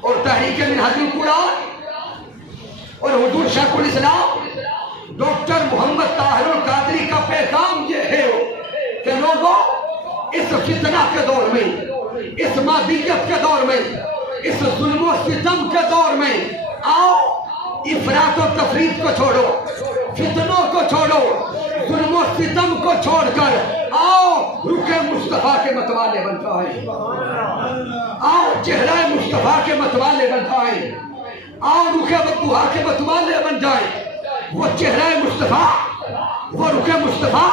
اور تحریک منہاج القرآن اور حضور شیخ الاسلام ڈاکٹر محمد طاہر القادری کا پیغام یہ ہے کہ لوگوں اس فتنہ کے دور میں، اس مادیت کے دور میں، اس ظلم و ستم کے دور میں آؤ افراط و تفریط کو چھوڑو، فتنوں کو چھوڑو، ظلم و ستم کو چھوڑ کر آؤ رخ مصطفیٰ کے متوالے بن جائیں، آؤ چہرہ مصطفیٰ کے متوالے بن جائیں، آؤ رخ وضحا کے متوالے بن جائیں۔ وہ چہرہ مصطفیٰ، وہ رخ مصطفیٰ،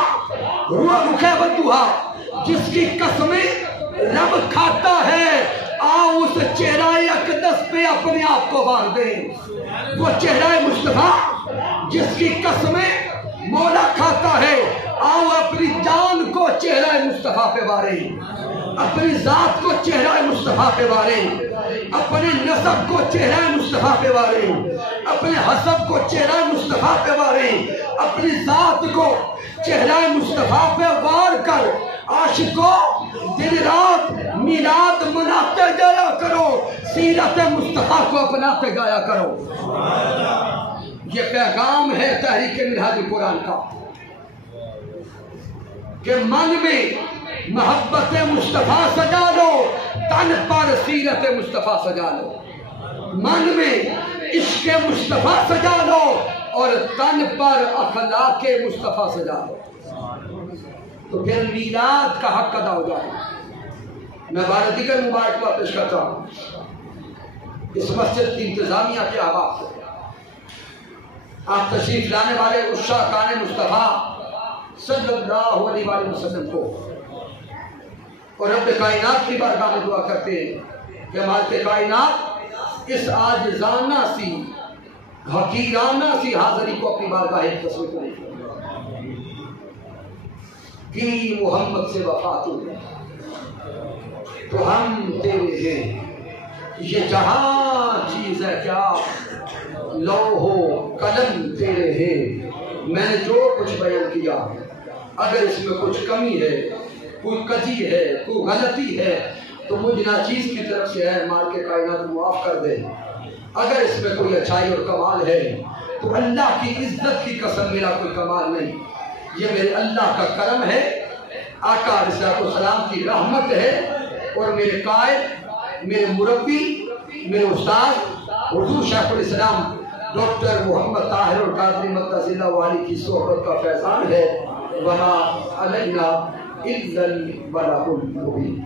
وہ رخ وضحا جس کی قسمیں رب کھاتا ہے، آؤ اس چہرہ اقدس پہ اپنے آپ کو وار دیں۔ وہ چہرہ مصطفیٰ جس کی قسمیں مولا کھاتا ہے، آؤ اپنی جان کو چہرہ مصطفیٰ پہ واریں، اپنی ذات کو چہرہ مصطفیٰ پہ واریں، اپنے نسب کو چہرہ مصطفیٰ پہ واریں، اپنے حسب کو چہرہ مصطفیٰ پہ واریں، اپنی ذات کو چہرہ مصطفیٰ پہ وار کر عاشقوں دن رات میلاد مناتے جایا کرو، سیرت مصطفیٰ کو اپناتے گایا کرو۔ یہ پیغام ہے تحریک منہاج القرآن کا کہ من میں محبت مصطفیٰ سجا لو، تن پر سیرت مصطفیٰ سجا لو، من میں عشق مصطفیٰ سجا لو اور تن پر اخلاق مصطفیٰ سجا لو، تو پھر میلاد کا حق ادا ہو جائے۔ میں بار دیگر مبارکباد پیش کرتا ہوں اس مسجد کی انتظامیہ کے احباب سے، آپ تشریف لانے والے عشاقان مصطفیٰ صلی اللہ علیہ وسلم کو اور رب کائنات کی بارگاہ میں دعا کرتے ہیں کہ مالک کائنات اس عاجزانہ سی حقیرانہ سی حاضری کو اپنی بارگاہ تصویر کریں کہ محمد سے وفات ہوئی تو ہم تیرے ہیں، یہ جہاں چیز ہے کیا لوح و قلم تیرے ہیں، میں نے جو کچھ بیان کیا اگر اس میں کچھ کمی ہے، کوئی کجی ہے، کوئی غلطی ہے تو مجھ ناچیز کی طرف سے ہے، مال کے کائنات معاف کر دے۔ اگر اس میں کوئی اچھائی اور کمال ہے تو اللہ کی عزت کی قسم میرا کوئی کمال نہیں، یہ میرے اللہ کا کرم ہے، آقا علیہ السلام کی رحمت ہے، اور میرے قائد، میرے مربی، میرے استاد حضور شیخ الاسلام ڈاکٹر محمد طاہر القادری مقدس اللہ علیہ کی صحبت کا فیضان ہے۔ وما علینا الا البلاغ المبین۔